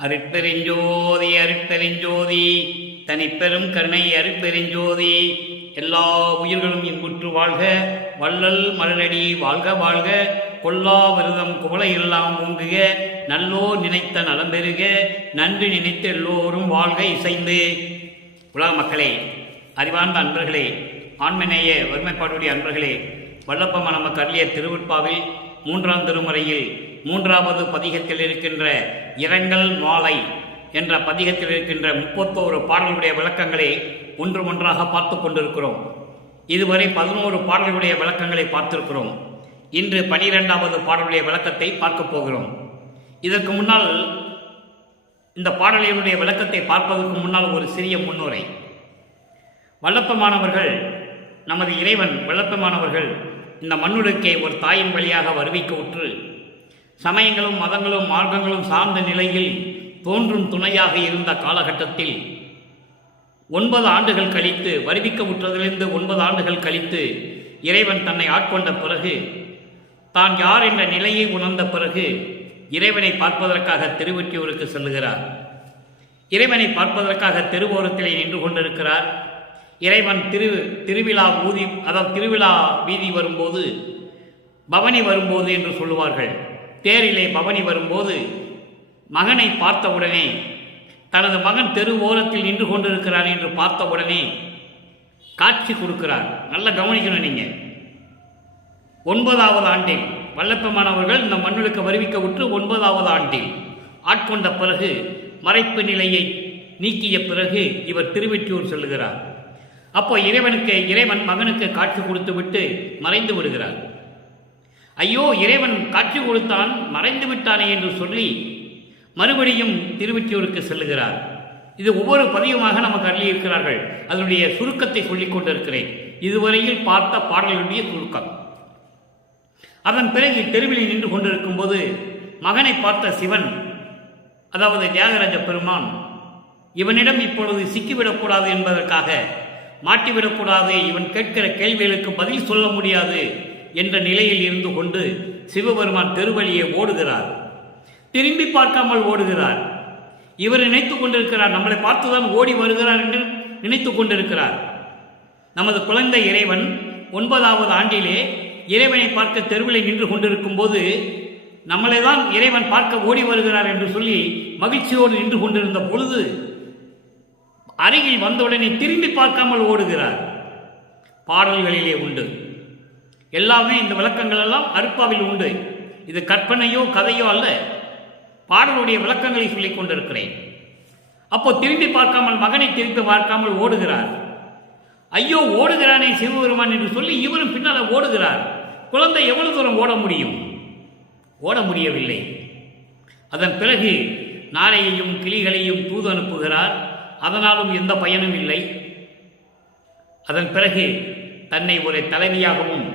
அருட்பெருஞ்சோதி அருட்பெருஞ்சோதி தனிப்பெரும் கருணை அருட்பெருஞ்சோதி. எல்லா உயிர்களும் இன்புற்று வாழ்க, வள்ளல் மலரடி வாழ்க வாழ்க, கொல்லா விரதம் குவளை எல்லாம் ஓங்குக, நல்லோர் நினைத்த நலம் பெறுக, நன்றி நினைத்து எல்லோரும் வாழ்க இசைந்து. உலக மக்களே, அறிவார்ந்த அன்பர்களே, ஆண்மநேய வறுமைப்பாடுடைய அன்பர்களே, வல்லப்பம நமக்கு அருளிய திருவிற்பாவில் 3ஆம் திருமுறையில் 3வது பதிகத்தில் இருக்கின்ற இரங்கல் மாலை என்ற பதிகத்தில் இருக்கின்ற 31 பாடல்களுடைய விளக்கங்களை ஒன்றாக பார்த்து கொண்டிருக்கிறோம். இதுவரை 11 பாடல்களுடைய விளக்கங்களை பார்த்திருக்கிறோம். இன்று 12வது பாடலுடைய விளக்கத்தை பார்க்க போகிறோம். இதற்கு முன்னால் இந்த பாடலினுடைய விளக்கத்தை பார்ப்பதற்கு முன்னால் ஒரு சிறிய முன்னுரை. வல்லப்பமானவர்கள், நமது இறைவன் வல்லப்பமானவர்கள் இந்த மண்ணுலக்கே ஒரு தாயின் வழியாக வருவிக்க உற்று சமயங்களும் மதங்களும் மார்க்கங்களும் சார்ந்த நிலையில் தோன்றும் துணையாக இருந்த காலகட்டத்தில் 9 ஆண்டுகள் கழித்து, வருவிக்க உற்றதிலிருந்து 9 ஆண்டுகள் கழித்து இறைவன் தன்னை ஆட்கொண்ட பிறகு, தான் யார் என்ற நிலையை உணர்ந்த பிறகு இறைவனை பார்ப்பதற்காக திருவொற்றியூருக்கு செல்லுகிறார். இறைவனை பார்ப்பதற்காக தெருவோரத்திலே நின்று கொண்டிருக்கிறார். இறைவன் திருவிழா வீதி வரும்போது, பவனி வரும்போது என்று சொல்லுவார்கள். தேரிலே பவனி வரும்போது மகனை பார்த்தவுடனே, தனது மகன் தெரு ஓரத்தில் நின்று கொண்டிருக்கிறார் என்று பார்த்தவுடனே காட்சி கொடுக்கிறார். நல்ல கவனிக்கணும். நீங்கள் 9வது ஆண்டில் வல்லப்பமானவர்கள் இந்த மண்ணுக்கு வருவிக்க விட்டு 9வது ஆண்டில் ஆட்கொண்ட பிறகு, மறைப்பு நிலையை நீக்கிய பிறகு இவர் திருவொற்றியூர் செல்லுகிறார். அப்போ இறைவன் மகனுக்கு காட்சி கொடுத்து விட்டு மறைந்து விடுகிறார். ஐயோ, இறைவன் காட்சி கொடுத்தான், மறைந்து விட்டானே என்று சொல்லி மறுபடியும் திருவொற்றியூருக்கு செல்லுகிறார். இது ஒவ்வொரு பதிவுமாக நமக்கு அள்ளியிருக்கிறார்கள். அதனுடைய சுருக்கத்தை சொல்லிக் கொண்டிருக்கிறேன். இதுவரையில் பார்த்த பாடல்களுடைய சுருக்கம். அதன் பிறகு தெருவில் நின்று கொண்டிருக்கும் போது மகனை பார்த்த சிவன், அதாவது தியாகராஜ பெருமான், இவனிடம் இப்பொழுது சிக்கிவிடக்கூடாது என்பதற்காக, மாட்டிவிடக்கூடாது, இவன் கேட்கிற கேள்விகளுக்கு பதில் சொல்ல முடியாது என்ற நிலையில் இருந்து கொண்டு சிவபெருமான் தெருவழியே ஓடுகிறார். திரும்பி பார்க்காமல் ஓடுகிறார். இவர் நினைத்து கொண்டிருக்கிறார், நம்மளை பார்த்துதான் ஓடி வருகிறார் என்று நினைத்து கொண்டிருக்கிறார். நமது குழந்தை இறைவன் 9வது ஆண்டிலே இறைவனை பார்க்க தெருவில் நின்று கொண்டிருக்கும் போது, நம்மளை தான் இறைவன் பார்க்க ஓடி வருகிறார் என்று சொல்லி மகிழ்ச்சியோடு நின்று கொண்டிருந்த பொழுது, அருகில் வந்தவுடனே திரும்பி பார்க்காமல் ஓடுகிறார். பாடல்களிலே உண்டு. எல்லாமே இந்த விளக்கங்கள் எல்லாம் அருட்பாவில் உண்டு. இது கற்பனையோ கதையோ அல்ல, பாடலுடைய விளக்கங்களை சொல்லிக் கொண்டிருக்கிறேன். அப்போ திரும்பி பார்க்காமல், மகனை திரும்பி பார்க்காமல் ஓடுகிறார். ஐயோ, ஓடுகிறானே சிவபெருமான் என்று சொல்லி இவரும் பின்னால் ஓடுகிறார். குழந்தை எவ்வளவு தூரம் ஓட முடியும்? ஓட முடியவில்லை. அதன் பிறகு நாரையையும் கிளிகளையும் தூது அனுப்புகிறார். அதனாலும் எந்த பயனும் இல்லை. அதன் பிறகு தன்னை ஒரு தலைவியாகவும்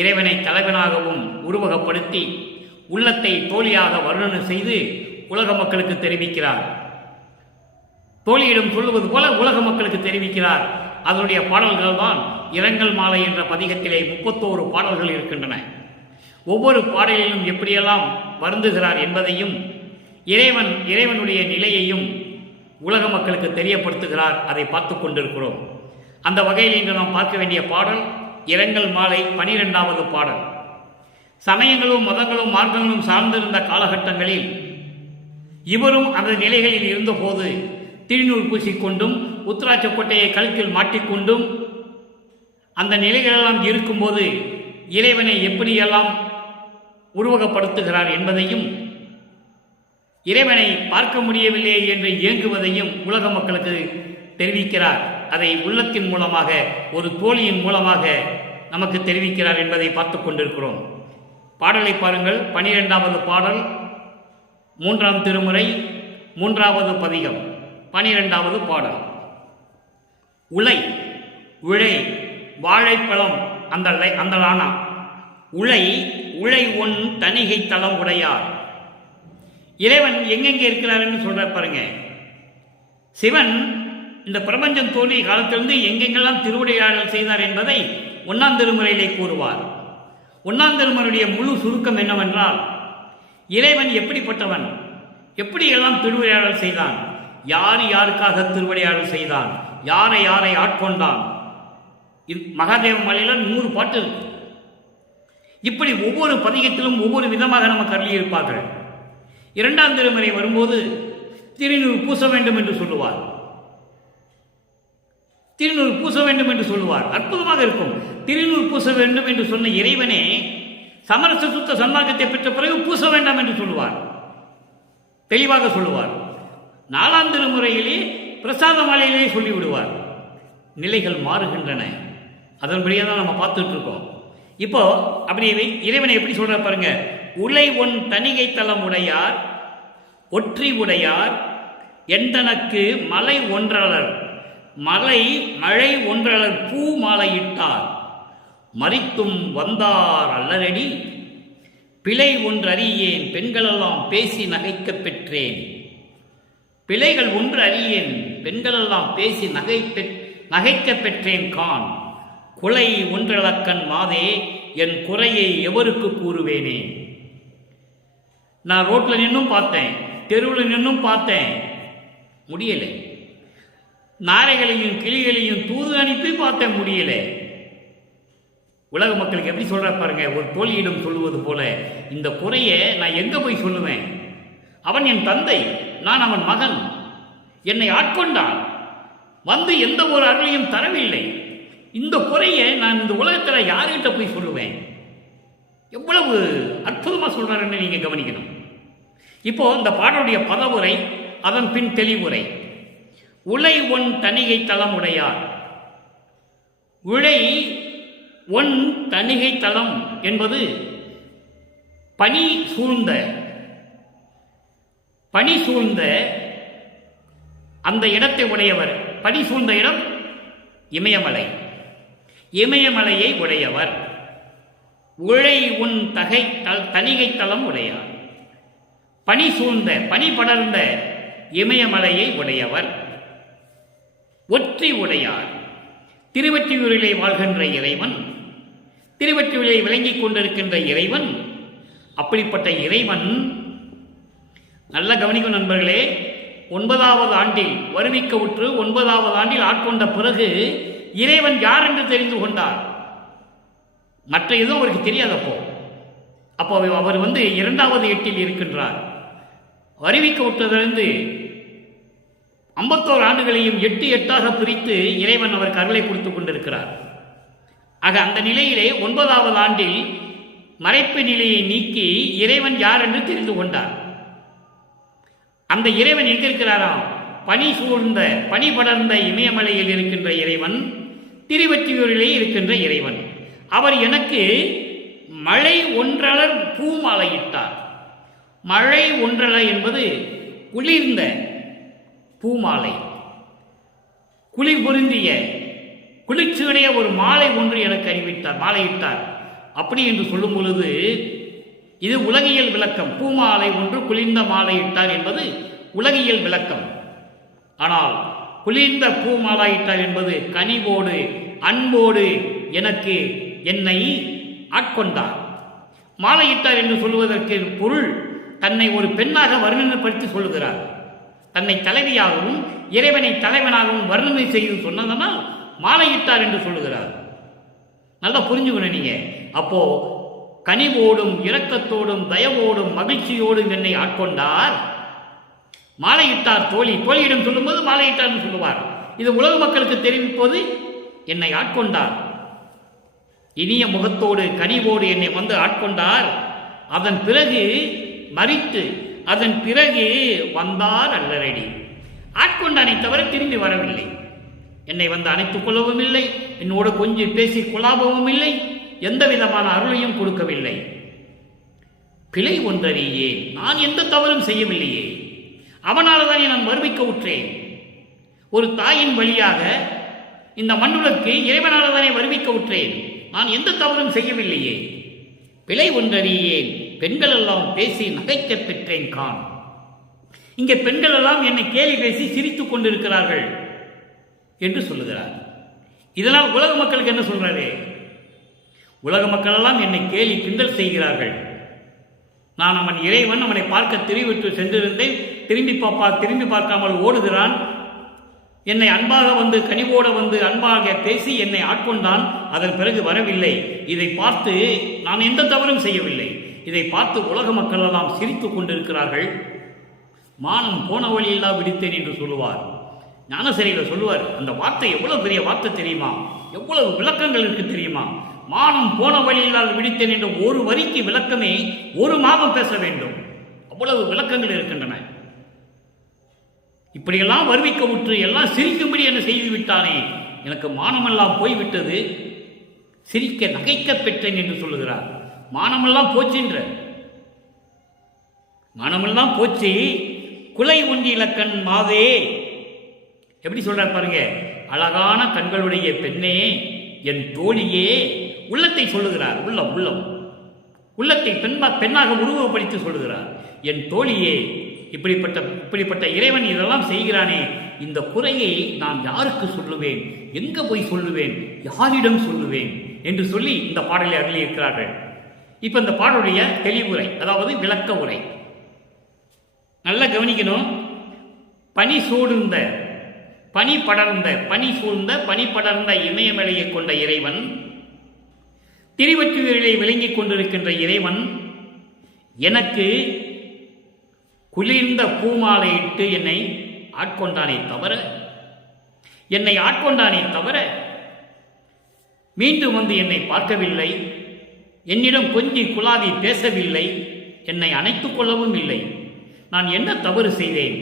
இறைவனை தலைவனாகவும் உருவகப்படுத்தி உள்ளத்தை தோழியாக வர்ணனை செய்து உலக மக்களுக்கு தெரிவிக்கிறார். தோழியிடம் சொல்லுவது போல உலக மக்களுக்கு தெரிவிக்கிறார். அதனுடைய பாடல்கள் தான் இரங்கல் மாலை என்ற பதிகத்திலே 31 பாடல்கள் இருக்கின்றன. ஒவ்வொரு பாடலிலும் எப்படியெல்லாம் வருந்துகிறார் என்பதையும் இறைவனுடைய நிலையையும் உலக மக்களுக்கு தெரியப்படுத்துகிறார். அதை பார்த்து கொண்டிருக்கிறோம். அந்த வகையில் இன்று நாம் பார்க்க வேண்டிய பாடல் இரங்கல் மாலை 12வது பாடல். சமயங்களும் மதங்களும் மார்க்கங்களும் சார்ந்திருந்த காலகட்டங்களில் இவரும் அந்த நிலைகளில் இருந்தபோது திருநூல் பூசிக்கொண்டும் உத்திராட்சக்கொட்டையை கழுத்தில் மாட்டிக்கொண்டும் அந்த நிலைகளெல்லாம் இருக்கும்போது இறைவனை எப்படியெல்லாம் உருவகப்படுத்துகிறார் என்பதையும், இறைவனை பார்க்க முடியவில்லை என்று இயங்குவதையும் உலக மக்களுக்கு தெரிவிக்கிறார். அதை உள்ளத்தின் மூலமாக, ஒரு தோழியின் மூலமாக நமக்கு தெரிவிக்கிறார் என்பதை பார்த்து கொண்டிருக்கிறோம். பாடலை பாருங்கள். 12வது பாடல், 3ஆம் திருமுறை, 3வது பதிகம், 12வது பாடல். உழை வாழைப்பழம் அந்தலானா உழை ஒன் தணிகை தளம் உடையார். இறைவன் எங்கெங்கே இருக்கிறார் என்று சொல்றார் பாருங்க. சிவன் இந்த பிரபஞ்சம் தோன்றிய காலத்திலிருந்து எங்கெங்கெல்லாம் திருவுடையாடல் செய்தார் என்பதை 1ஆம் திருமுறையிலே கூறுவார். 1ஆம் திருமுறையுடைய முழு சுருக்கம் என்னவென்றால், இறைவன் எப்படிப்பட்டவன், எப்படியெல்லாம் திருவிளையாடல் செய்தான், யார் யாருக்காக திருவிளையாடல் செய்தான், யாரை யாரை ஆட்கொண்டான். மகாதேவ மலையில 100 பாட்டு இருக்கு. இப்படி ஒவ்வொரு பதிகத்திலும் ஒவ்வொரு விதமாக நமக்கு அருளியிருப்பார்கள். 2ஆம் திருமுறை வரும்போது திருநூறு பூச வேண்டும் என்று சொல்லுவார். திருநூறு பூச வேண்டும் என்று சொல்லுவார். அற்புதமாக இருக்கும். திருநூறு பூச வேண்டும் என்று சொன்ன இறைவனே சமரச சுத்த சன்மார்க்கத்தை பெற்ற பிறகு பூச வேண்டாம் என்று சொல்லுவார். தெளிவாக சொல்லுவார். 4ஆம் திருமுறையிலே பிரசாத மாலையிலே சொல்லிவிடுவார். நிலைகள் மாறுகின்றன. அதன்படியே தான் நம்ம பார்த்துட்டு இருக்கோம். இப்போ அப்படி இறைவனை எப்படி சொல்ற பாருங்க. உலை ஒன் தனிகை தலம் உடையார் ஒற்றி உடையார் எந்தனக்கு மலை ஒன்றலர் மழை ஒன்றலர் பூ மாலையிட்டார் மறித்தும் வந்தார் அல்லரடி பிழை ஒன்று அறியேன் பெண்களெல்லாம் பேசி நகைக்க பெற்றேன். பிழைகள் ஒன்று அறியேன் பெண்களெல்லாம் பேசி நகைக்க பெற்றேன் கான் குலை ஒன்றளக்கண் மாதே என் குறையை எவருக்கு கூறுவேனே. நான் ரோட்டில் நின்னும் பார்த்தேன், தெருவில் நின்னும் பார்த்தேன், முடியலை. நாரைகளையும் கிளிகளையும் தூது அனுப்பி பார்த்தேன், முடியலை. உலக மக்களுக்கு எப்படி சொல்ற பாருங்க. ஒரு தோழியிடம் சொல்லுவது போல இந்த குறையை நான் எங்க போய் சொல்லுவேன்? அவன் என் தந்தை, நான் அவன் மகன். என்னை ஆட்கொண்டான், வந்து எந்த ஒரு அருளையும் தரவில்லை. இந்த குறையை நான் இந்த உலகத்தில் யார்கிட்ட போய் சொல்லுவேன்? எவ்வளவு அற்புதமாக சொல்றாருன்னு நீங்க கவனிக்கணும். இப்போ இந்த பாடலுடைய பதவுரை, அதன் பின் தெளிவுரை. உலை ஒன் தனிகை தலம் உடையார். உலை ஒன் தனிகை தலம் என்பது பனி சூழ்ந்த அந்த இடத்தை உடையவர். பனி சூழ்ந்த இடம் இமயமலை. இமயமலையை உடையவர். உழை உன் தனிகை தலம் உடையார். பனி சூழ்ந்த பனி படர்ந்த இமயமலையை உடையவர். ஒற்றி உடையார். திருவெற்றியூரிலே வாழ்கின்ற இறைவன், திருவெற்றியூரிலே விளங்கிக் கொண்டிருக்கின்ற இறைவன். அப்படிப்பட்ட இறைவன் நல்ல கவனிக்கும் நண்பர்களே. 9வது ஆண்டில் வருவிக்க உற்று 9வது ஆண்டில் ஆட்கொண்ட பிறகு இறைவன் யார் என்று தெரிந்து கொண்டார். மற்ற எதுவும் அவருக்கு தெரியாது. அப்போ அவர் 2வது எட்டில் இருக்கின்றார். வருவிக்க விட்டதிலிருந்து 51 ஆண்டுகளையும் 8 8ஆக பிரித்து இறைவன் அவருக்கு அருளை கொடுத்துக் கொண்டிருக்கிறார். ஆக அந்த நிலையிலே 9வது ஆண்டில் மறைப்பு நிலையை நீக்கி இறைவன் யார் என்று தெரிந்து கொண்டார். அந்த இறைவன் எங்க இருக்கிறாராம்? பனி சூழ்ந்த பனி படர்ந்த இமயமலையில் இருக்கின்ற இறைவன், திருவெற்றியூரிலே இருக்கின்ற இறைவன். அவர் எனக்கு மழை ஒன்றலர் பூ மாலையிட்டார். மழை ஒன்றலர் என்பது குளிர்ந்த பூமாலை, குளிர் பொருந்திய குளிர்ச்சியுடைய ஒரு மாலை ஒன்று எனக்கு அறிவித்தார், மாலையிட்டார். அப்படி என்று சொல்லும் பொழுது இது உலகியல் விளக்கம். பூமாலை ஒன்று குளிர்ந்த மாலையிட்டார் என்பது உலகியல் விளக்கம். ஆனால் குளிர்ந்த பூ மாலையிட்டார் என்பது கனிவோடு அன்போடு என்னை ஆட்கொண்டார். மாலையிட்டார் என்று சொல்வதற்கு பொருள் தன்னை ஒரு பெண்ணாக வர்ணனைப்படுத்தி சொல்லுகிறார். தன்னை தலைவியாகவும் இறைவனை தலைவனாகவும் வர்ணனை செய்து சொன்னதனால் மாலையிட்டார் என்று சொல்லுகிறார். நல்லா புரிஞ்சுக்கணும் நீங்க. அப்போ கனிவோடும் இரக்கத்தோடும் தயவோடும் மகிழ்ச்சியோடும் என்னை ஆட்கொண்டார். மாலையிட்டார் தோழியிடம் சொல்லும்போது மாலையிட்டார் சொல்லுவார். இது உலக மக்களுக்கு தெரிவிப்பது என்னை ஆட்கொண்டார். இனிய முகத்தோடு கனிவோடு என்னை ஆட்கொண்டார். அதன் பிறகு மறித்து அதன் பிறகு வந்தார் அல்லரடி. ஆட்கொண்டானை தவிர திரும்பி வரவில்லை. என்னை அணைத்துக் கொள்ளவும் இல்லை, என்னோடு கொஞ்சம் பேசி கொள்ளாகவும் இல்லை, எந்த விதமான அருளையும் கொடுக்கவில்லை. பிழை ஒன்றறியே, நான் எந்த தவறும் செய்யவில்லையே, அவனால் தானே நான் வருவிக்க உற்றேன். ஒரு தாயின் வழியாக இந்த மண்ணுலக்கு இறைவனால் தானே வருவிக்க உற்றேன். நான் எந்த தவறும் செய்யவில்லையே. பிழை ஒன்றறியேன், பெண்கள் எல்லாம் பேசி நகைக்க பெற்றேன் கான். இங்கே பெண்கள் எல்லாம் என்னை கேலி பேசி சிரித்துக் கொண்டிருக்கிறார்கள் என்று சொல்லுகிறார். இதனால் உலக மக்களுக்கு என்ன சொல்றாரு? உலக மக்கள் எல்லாம் என்னை கேலி கிண்டல் செய்கிறார்கள். நான் அவன் இறைவன், அவனை பார்க்க திருவிட்டு சென்றிருந்தேன், திரும்பி பார்க்காமல் ஓடுகிறான். என்னை அன்பாக வந்து கனிவோட வந்து அன்பாக பேசி என்னை ஆட்கொண்டான். அதன் பிறகு வரவில்லை. இதை பார்த்து நான் எந்த தவறும் செய்யவில்லை. இதை பார்த்து உலக மக்கள் எல்லாம் சிரித்துக் கொண்டிருக்கிறார்கள். மானம் போன வழியில்லா விடுத்தேன் என்று சொல்லுவார். ஞானசரியில் சொல்லுவார், அந்த வார்த்தை எவ்வளவு பெரிய வார்த்தை தெரியுமா, எவ்வளவு விளக்கங்கள் இருக்கு தெரியுமா. மானம் போன வழியில்லால் விடுத்தேன் என்ற ஒரு வரிக்கு விளக்கமே ஒரு மாதம் பேச வேண்டும். அவ்வளவு விளக்கங்கள் இருக்கின்றன. இப்படியெல்லாம் வருவிக்க உற்று எல்லாம் சிரிக்கும்படி என்ன செய்து விட்டானே, எனக்கு மானமெல்லாம் போய்விட்டது, சிரிக்க நகைக்க பெற்றேன் என்று சொல்லுகிறார். மானமெல்லாம் போச்சுன்ற, மானமெல்லாம் போச்சு, குலை ஒன்றி இலக்கண் மாதே. எப்படி சொல்றார் பாருங்க, அழகான கண்களுடைய பெண்ணே, என் தோழியே. உள்ளத்தை சொல்லுகிறார். உள்ளம் உள்ளத்தை பெண்ணாக உருவப்படுத்தி சொல்லுகிறார். என் தோழியே, இப்படிப்பட்ட இறைவன் இதெல்லாம் செய்கிறானே, இந்த குறையை நான் யாருக்கு சொல்லுவேன், எங்க போய் சொல்லுவேன், யாரிடம் சொல்லுவேன் என்று சொல்லி இந்த பாடலை அருளி இருக்கிறார்கள். இப்ப இந்த பாடலுடைய தெளிவுரை, அதாவது விளக்க உரை நல்லா கவனிக்கணும். பனி சூழ்ந்த பனி படர்ந்த பனி சூழ்ந்த பனி படர்ந்த இமயமலையை கொண்ட இறைவன், திருவொற்றியூரிலே விளங்கிக் கொண்டிருக்கின்ற இறைவன் எனக்கு குளிர்ந்த பூமாலையிட்டு என்னை ஆட்கொண்டானே தவிர மீண்டும் வந்து என்னை பார்க்கவில்லை, என்னிடம் கொஞ்சி குலாவி பேசவில்லை, என்னை அணைத்துக் கொள்ளவும் இல்லை. நான் என்ன தவறு செய்தேன்?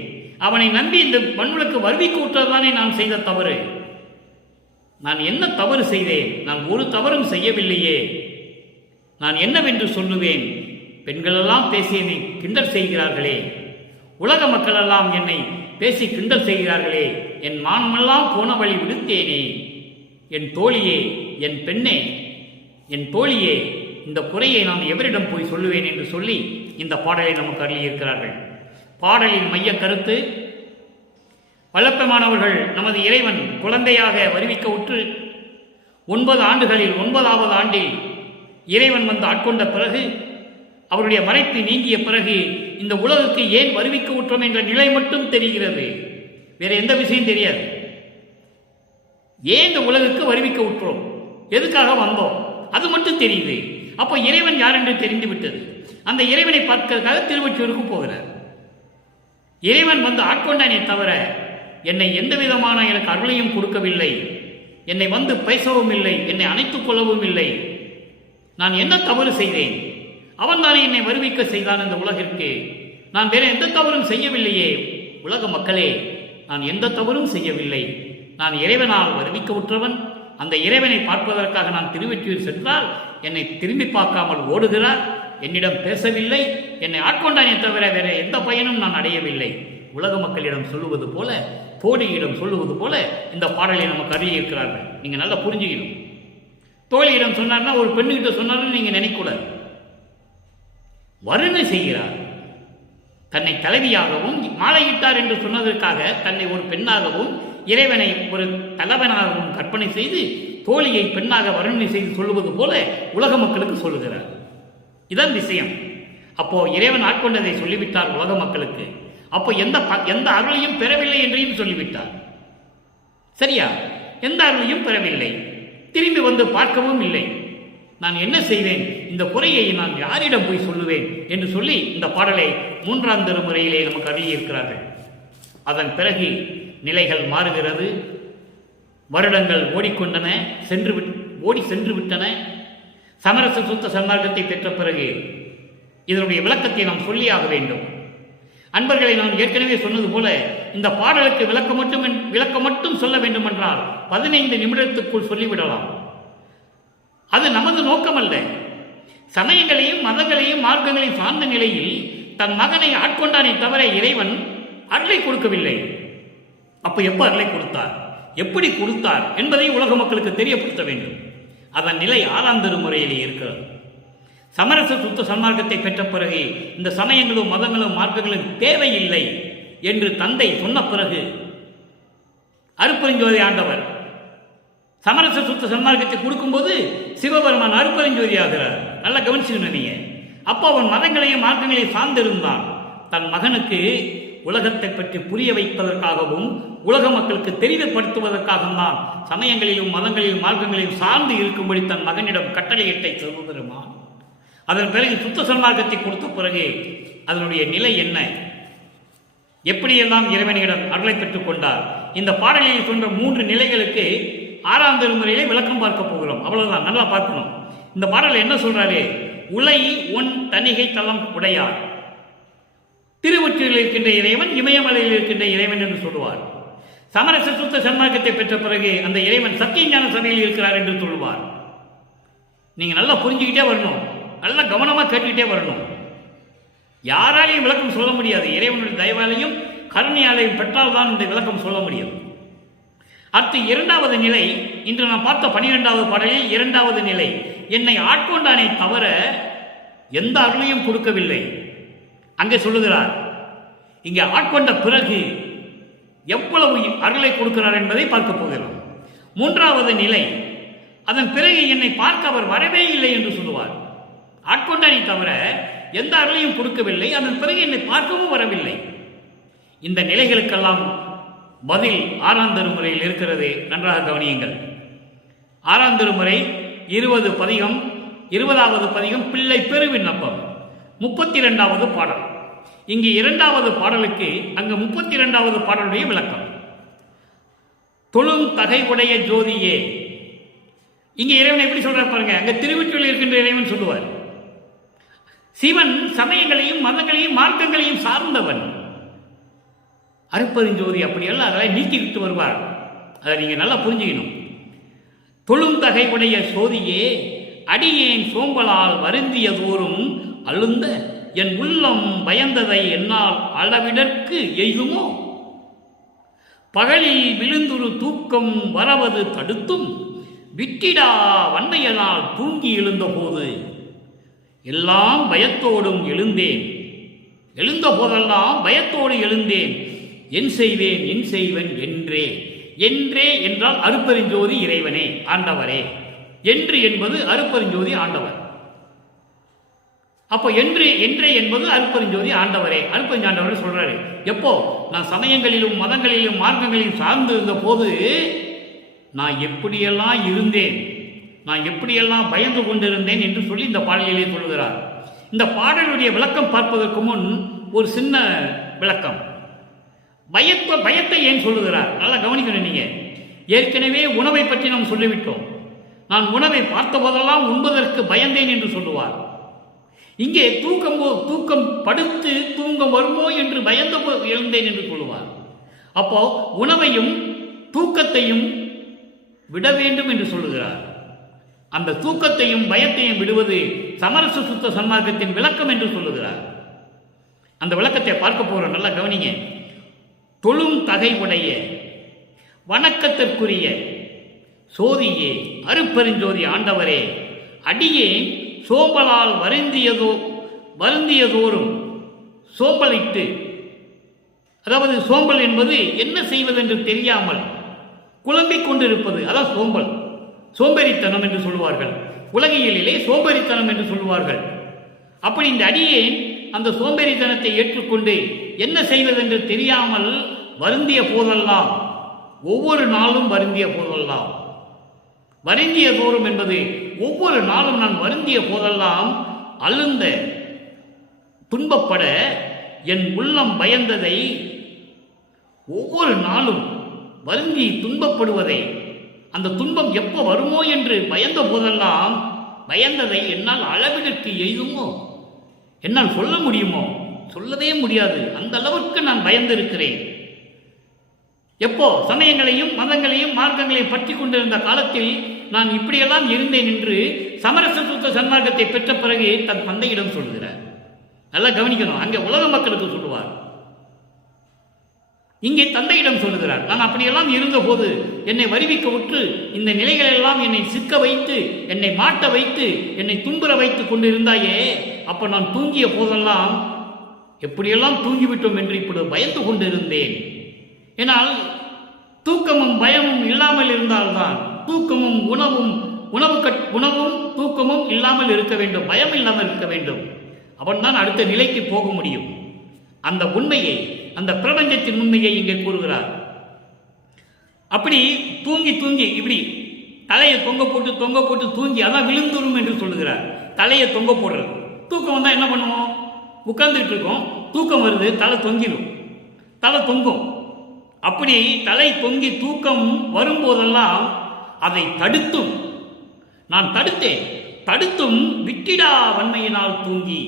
அவனை நம்பி இந்த மண்ணுக்கு வருவிக்கு விட்டதுதானே நான் செய்த தவறு. நான் என்ன தவறு செய்தேன்? நான் ஒரு தவறும் செய்யவில்லையே. நான் என்னவென்று சொல்லுவேன்? பெண்களெல்லாம் பேசி என்னை கிண்டல் செய்கிறார்களே, உலக மக்களெல்லாம் என்னை பேசி கிண்டல் செய்கிறார்களே, என் மானமெல்லாம் போன வழி விடுத்தேனே. என் தோழியே, என் பெண்ணே, என் தோழியே, இந்த குறையை நான் எவரிடம் போய் சொல்லுவேன் என்று சொல்லி இந்த பாடலை நமக்கு அருளியிருக்கிறார்கள். பாடலின் மைய கருத்து, வல்லப்பமானவர்கள் நமது இறைவன் குழந்தையாக வருவிக்க உற்று 9 ஆண்டுகளில் 9வது ஆண்டில் இறைவன் வந்து ஆட்கொண்ட பிறகு, அவருடைய மறைப்பு நீங்கிய பிறகு இந்த உலகுக்கு ஏன் வருவிக்க உற்றோம் என்ற நிலை மட்டும் தெரிகிறது. வேற எந்த விஷயம் தெரியாது. ஏன் இந்த உலகுக்கு வருவிக்க உற்றோம், எதுக்காக வந்தோம், அது மட்டும் தெரியுது. அப்போ இறைவன் யார் என்று தெரிந்து விட்டது. அந்த இறைவனை பார்க்கிறதுக்காக திருவொற்றியூருக்கு போகிறார். இறைவன் வந்து ஆட்கொண்டானே தவிர என்னை எந்த விதமான எனக்கு அருளையும் கொடுக்கவில்லை, என்னை வந்து பேசவும் இல்லை, என்னை அணைத்துக் கொள்ளவும் இல்லை. நான் என்ன தவறு செய்தேன்? அவன் தானே என்னை வருவிக்க செய்தான் இந்த உலகிற்கு. நான் வேற எந்த தவறும் செய்யவில்லையே. உலக மக்களே, நான் எந்த தவறும் செய்யவில்லை. நான் இறைவனால் வருவிக்க உற்றவன். அந்த இறைவனை பார்ப்பதற்காக நான் திருவொற்றியூர் சென்றால் என்னை திரும்பி பார்க்காமல் ஓடுகிறார். என்னிடம் பேசவில்லை, என்னை ஆட்கொண்டானே தவிர வேற எந்த பயனும் நான் அடையவில்லை. உலக மக்களிடம் சொல்லுவது போல, தோழியிடம் சொல்லுவது போல இந்த பாடலை நமக்கு அருளியிருக்கிறார்கள். நீங்க நல்லா புரிஞ்சுக்கணும். தோழியிடம் சொன்னார்னா ஒரு பெண்ணுகிட்ட சொன்னார்னு நீங்க நினைக்கூடாது. வறுமை செய்கிறார். தன்னை தலைவியாகவும் மாலையிட்டார் என்று சொன்னதற்காக தன்னை ஒரு பெண்ணாகவும் இறைவனை ஒரு தலைவனாகவும் கற்பனை செய்து தோழியை பெண்ணாக வர்ணனை செய்து சொல்லுவது போல உலக மக்களுக்கு சொல்லுகிறார். இதான் விஷயம். அப்போ இறைவன் ஆட்கொண்டதை சொல்லிவிட்டார் உலக மக்களுக்கு. அப்போ எந்த அருளையும் பெறவில்லை என்றையும் சொல்லிவிட்டார். சரியா? எந்த அருளையும் பெறவில்லை, திரும்பி வந்து பார்க்கவும் இல்லை. நான் என்ன செய்வேன்? இந்த குறையை நான் யாரிடம் போய் சொல்லுவேன் என்று சொல்லி இந்த பாடலை 3ஆம் திருமுறையிலே நமக்கு அருளியிருக்கிறார்கள். அதன் பிறகு நிலைகள் மாறுகிறது. வருடங்கள் ஓடிக்கொண்டன, சென்று விட்டன. சமரச சுத்த சன்மார்க்கத்தை பெற்ற பிறகு இதனுடைய விளக்கத்தை நாம் சொல்லியாக வேண்டும். அன்பர்களை நான் ஏற்கனவே சொன்னது போல இந்த பாடலுக்கு விளக்கம் மட்டும் சொல்ல வேண்டும் என்றால் 15 நிமிடத்துக்குள் சொல்லிவிடலாம். அது நமது நோக்கம் அல்ல. சமயங்களையும் மதங்களையும் மார்க்கங்களையும் சார்ந்த நிலையில் தன் மகனை ஆட்கொண்டானே தவிர இறைவன் அருளை கொடுக்கவில்லை. அப்ப எப்ப அருளை கொடுத்தார், எப்படி கொடுத்தார் என்பதை உலக மக்களுக்கு தெரியப்படுத்த வேண்டும். அதன் நிலை 6ஆம் திருமுறையிலே இருக்கிறது. சமரச சுத்த சன்மார்க்கத்தை பெற்ற பிறகு இந்த சமயங்களும் மதங்களும் மார்க்கங்களும் தேவையில்லை என்று தந்தை சொன்ன பிறகு அருட்பெருஞ்சோதி ஆண்டவர் சமரச சுத்த சன்மார்க்கத்தை கொடுக்கும்போது சிவபெருமான் அருட்பெருஞ்சோதி ஆகிறார். நல்லா கவனிச்சுக்கணும் நீங்க. அப்போ அவன் மதங்களையும் மார்க்கங்களையும் சார்ந்திருந்தான். தன் மகனுக்கு உலகத்தை பற்றி புரிய வைப்பதற்காகவும் உலக மக்களுக்கு தெரிவுபடுத்துவதற்காகவும் தான் சமயங்களிலும் மதங்களிலும் மார்க்கங்களிலும் சார்ந்து இருக்கும்படி தன் மகனிடம் கட்டளையிட்ட சிவபெருமான் அதன் பிறகு சுத்த சன்மார்க்கத்தை கொடுத்த பிறகு அதனுடைய நிலை என்ன, எப்படியெல்லாம் இறைவனிடம் அருளை பெற்றுக் கொண்டார். இந்த பாடலில் சொன்ன 3 நிலைகளுக்கு 6ஆம் திருமுறையிலே விளக்கம் பார்க்க போகிறோம். அவ்வளவுதான், நல்லா பார்க்கணும். இந்த பாடல் என்ன சொல்றாரு? உலை ஒன் தணிகை தலம் உடையார், திருவொற்றியில் இருக்கின்ற இறைவன் இமயமலையில் இருக்கின்ற இறைவன் என்று சொல்லுவார். சமரச சுத்த சன்மார்க்கத்தை பெற்ற பிறகு அந்த இறைவன் சத்தியஞான சபையில் இருக்கிறார் என்று சொல்லுவார். நீங்க நல்லா புரிஞ்சுக்கிட்டே வரணும், நல்லா கவனமா கேட்டுக்கிட்டே வரணும். யாராலையும் விளக்கம் சொல்ல முடியாது. இறைவனுடைய தயவாலையும் கருணையாலையும் பெற்றால்தான் இந்த விளக்கம் சொல்ல முடியும். அடுத்து 2வது நிலை, இன்று நான் பார்த்த 12வது பாடலில் 2வது நிலை, என்னை ஆட்கொண்டானே தவிர எந்த அருளையும் கொடுக்கவில்லை. அங்கே சொல்லுகிறார். இங்கே ஆட்கொண்ட பிறகு எவ்வளவு அருளை கொடுக்கிறார் என்பதை பார்க்க போகிறோம். 3வது நிலை, அதன் பிறகு என்னை பார்க்க அவர் வரவே இல்லை என்று சொல்லுவார். ஆட்கொண்டானே தவிர எந்த அருளையும் கொடுக்கவில்லை, அதன் பிறகு என்னை பார்க்கவும் வரவில்லை. இந்த நிலைகளுக்கெல்லாம் பதில் 6ஆம் திருமுறையில் இருக்கிறது. நன்றாக கவனியுங்கள். 6ஆம் திருமுறை 20 பதிகம், 20வது பதிகம் பிள்ளை பெருவிண்ணப்பம், 32வது பாடல். இங்கு 2வது பாடலுக்கு அங்கு 32வது பாடலுடைய விளக்கம். தொழும் தகை உடைய ஜோதியே. இங்க இறைவன் எப்படி சொல்றார் பாருங்க. அங்க திருவொற்றியில் இருக்கின்ற இறைவன் சொல்லுவார், சிவன் சமயங்களையும் மதங்களையும் மார்க்கங்களையும் சார்ந்தவன். அருப்பெருஞ்சோதி அப்படியெல்லாம் அதெல்லாம் நீக்கிவிட்டு வருவார். அதை நீங்க நல்லா புரிஞ்சுக்கணும். தொழும் தகை உடைய சோதியே, அடியேன் சோம்பலால் வருந்திய தோறும் அழுந்த என் உள்ளம் பயந்ததை என்னால் அளவிடற்கு எய்துமோ, பகலில் விழுந்துரு தூக்கம் வரவது தடுத்தும் விட்டிடா வன்மையனால் தூங்கி எழுந்த போது எல்லாம் பயத்தோடும் எழுந்தேன், எழுந்த போதெல்லாம் பயத்தோடு எழுந்தேன், என் செய்வேன் என் செய்வன் என்றே. என்றே என்றால் அருப்பெருஞ்சோதி இறைவனே ஆண்டவரே. என்று என்பது அருப்பெருஞ்சோதி ஆண்டவர். அப்போ என்றே என்பது அருப்பெருஞ்சோதி ஆண்டவரே. அருப்பெருஞ்சோதி ஆண்டவர் சொல்றாரு. எப்போ? நான் சமயங்களிலும் மதங்களிலும் மார்க்கங்களிலும் சார்ந்து இருந்த போது நான் எப்படியெல்லாம் இருந்தேன், நான் எப்படியெல்லாம் பயந்து கொண்டிருந்தேன் என்று சொல்லி இந்த பாடலிலே சொல்லுகிறார். இந்த பாடலுடைய விளக்கம் பார்ப்பதற்கு முன் ஒரு சின்ன விளக்கம். பயத்தை ஏன் சொல்லுகிறார்? நல்லா கவனிக்கணும். நீங்க ஏற்கனவே உணவை பற்றி நாம் சொல்லிவிட்டோம். நான் உணவை பார்த்த போதெல்லாம் உண்பதற்கு பயந்தேன் என்று சொல்லுவார். இங்கே தூக்கம் படுத்து தூங்கம் வருமோ என்று பயந்து எழுந்தேன் என்று சொல்லுவார். அப்போ உணவையும் தூக்கத்தையும் விட வேண்டும் என்று சொல்லுகிறார். அந்த தூக்கத்தையும் பயத்தையும் விடுவது சமரச சுத்த சன்மார்க்கத்தின் விளக்கம் என்று சொல்லுகிறார். அந்த விளக்கத்தை பார்க்க போறோம். நல்லா கவனிங்க. தொழும் தகை உடைய வணக்கத்திற்குரிய சோதியே அருப்பெருஞ்சோதி ஆண்டவரே, அடியே சோம்பலால் வருந்தியதோறும் சோம்பலிட்டு, அதாவது சோம்பல் என்பது என்ன செய்வதென்று தெரியாமல் குழம்பிக் கொண்டிருப்பது, அதான் சோம்பல். சோம்பேறித்தனம் என்று சொல்லுவார்கள். உலகியலிலே சோம்பேறித்தனம் என்று சொல்லுவார்கள். அப்படி இந்த அடியே அந்த சோம்பேறித்தனத்தை ஏற்றுக்கொண்டு என்ன செய்வதென்று தெரியாமல் வருந்திய போதெல்லாம், ஒவ்வொரு நாளும் வருந்திய போதெல்லாம், வருந்திய தோறும் என்பது ஒவ்வொரு நாளும் நான் வருந்திய போதெல்லாம் அழுந்த துன்பப்பட என் உள்ளம் பயந்ததை, ஒவ்வொரு நாளும் வருந்தி துன்பப்படுவதை, அந்த துன்பம் எப்போ வருமோ என்று பயந்த போதெல்லாம் பயந்ததை என்னால் அளவிற்கு எய்துமோ, என்னால் சொல்ல முடியுமோ? சொல்லவே முடியாது. அந்த அளவுக்கு நான் பயந்திருக்கிறேன். எப்போ? சமயங்களையும் மதங்களையும் மார்க்கங்களையும் பற்றி கொண்டிருந்த காலத்தில் நான் இப்படியெல்லாம் இருந்தேன் என்று சமரச சுத்த சன்மார்க்கத்தை பெற்ற பிறகு தன் தந்தையிடம் சொல்கிறார். நல்லா கவனிக்கணும். அங்கே உலக மக்களுக்கு சொல்லுவார், இங்கே தந்தையிடம் சொல்லுகிறார். நான் அப்படியெல்லாம் இருந்த போது என்னை வருவிக்க விட்டு இந்த நிலைகளெல்லாம் என்னை சிக்க வைத்து, என்னை மாட்ட வைத்து, என்னை துன்புற வைத்துக் கொண்டிருந்தாயே, அப்ப நான் தூங்கிய போதெல்லாம் எப்படியெல்லாம் தூங்கிவிட்டோம் என்று இப்படி பயந்து கொண்டிருந்தேன். ஏனால் தூக்கமும் பயமும் இல்லாமல் இருந்தால்தான், தூக்கமும் உணவும் தூக்கமும் இல்லாமல் இருக்க வேண்டும், பயம் இல்லாமல் இருக்க வேண்டும். அவன் தான் அடுத்த நிலைக்கு போக முடியும். அந்த உண்மையை அந்த பிரபஞ்சத்தின் உண்மையை இங்கே கூறுகிறார். அப்படி தூங்கி தூங்கி இப்படி தலையை தொங்க போட்டு தூங்கி, அதான் விழுந்துரும் என்று சொல்லுகிறார். தலையை தொங்க போடுறது. தூக்கம் வந்தால் என்ன பண்ணுவோம்? உட்கார்ந்துட்டு இருக்கோம், தூக்கம் வருது, தலை தொங்கிடும், தலை தொங்கும். அப்படி தலை தொங்கி தூக்கம் வரும்போதெல்லாம் அதை தடுத்தும், நான் தடுத்தும் விட்டிடா வன்மையினால் தூங்கி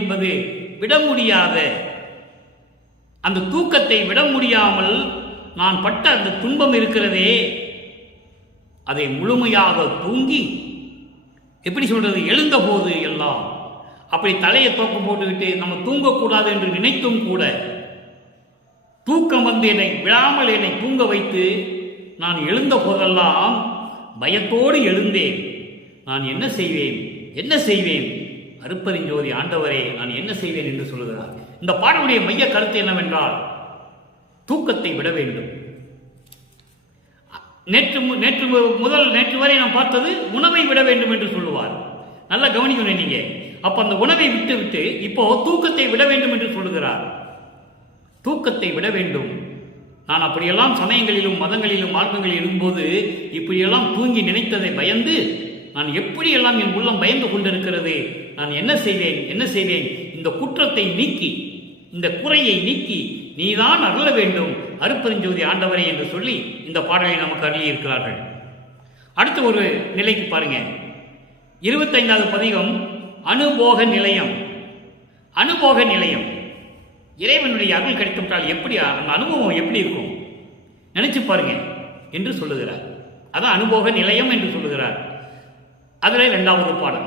என்பது விட முடியாத அந்த தூக்கத்தை விட முடியாமல் நான் பட்ட அந்த துன்பம் இருக்கிறதே, அதை முழுமையாக தூங்கி, எப்படி சொல்றது, எழுந்த போது எல்லாம் அப்படி தலையை தூக்கம் போட்டுக்கிட்டு நம்ம தூங்கக்கூடாது என்று நினைத்தும் கூட தூக்கம் வந்து என்னை விழாமல் என்னை தூங்க வைத்து நான் எழுந்த போதெல்லாம் பயத்தோடு எழுந்தேன். நான் என்ன செய்வேன் அருட்பெருஞ்சோதி ஆண்டவரே, நான் என்ன செய்வேன் என்று சொல்லுகிறார். இந்த பாடலுடைய மைய கருத்து என்னவென்றால், தூக்கத்தை விட வேண்டும். நேற்று வரை நாம் பார்த்தது உணவை விட வேண்டும் என்று சொல்லுவார். நல்லா கவனிக்கணும் நீங்க. அப்ப அந்த உணவை விட்டு இப்போ தூக்கத்தை விட வேண்டும் என்று சொல்லுகிறார். தூக்கத்தை விட வேண்டும். நான் அப்படியெல்லாம் சமயங்களிலும் மதங்களிலும் மார்க்கங்களில் இருக்கும்போது இப்படியெல்லாம் தூங்கி நினைத்ததை பயந்து நான் எப்படியெல்லாம் என் உள்ளம் பயந்து கொண்டிருக்கிறது, நான் என்ன செய்வேன், இந்த குற்றத்தை நீக்கி, இந்த குறையை நீக்கி நீதான் அருள வேண்டும் அருட்பெருஞ்சோதி ஆண்டவரே என்று சொல்லி இந்த பாடலை நமக்கு அருளி இருக்கிறார்கள். அடுத்த ஒரு நிலைக்கு பாருங்க. 25வது பதிகம் அனுபோக நிலையம். அனுபோக நிலையம், இறைவனுடைய அருள் கிடைத்துவிட்டால் எப்படி அந்த அனுபவம் எப்படி இருக்கும் நினைச்சு பாருங்க என்று சொல்லுகிறார். அதான் அனுபோக நிலையம் என்று சொல்லுகிறார். அதில் 2வது பாடல்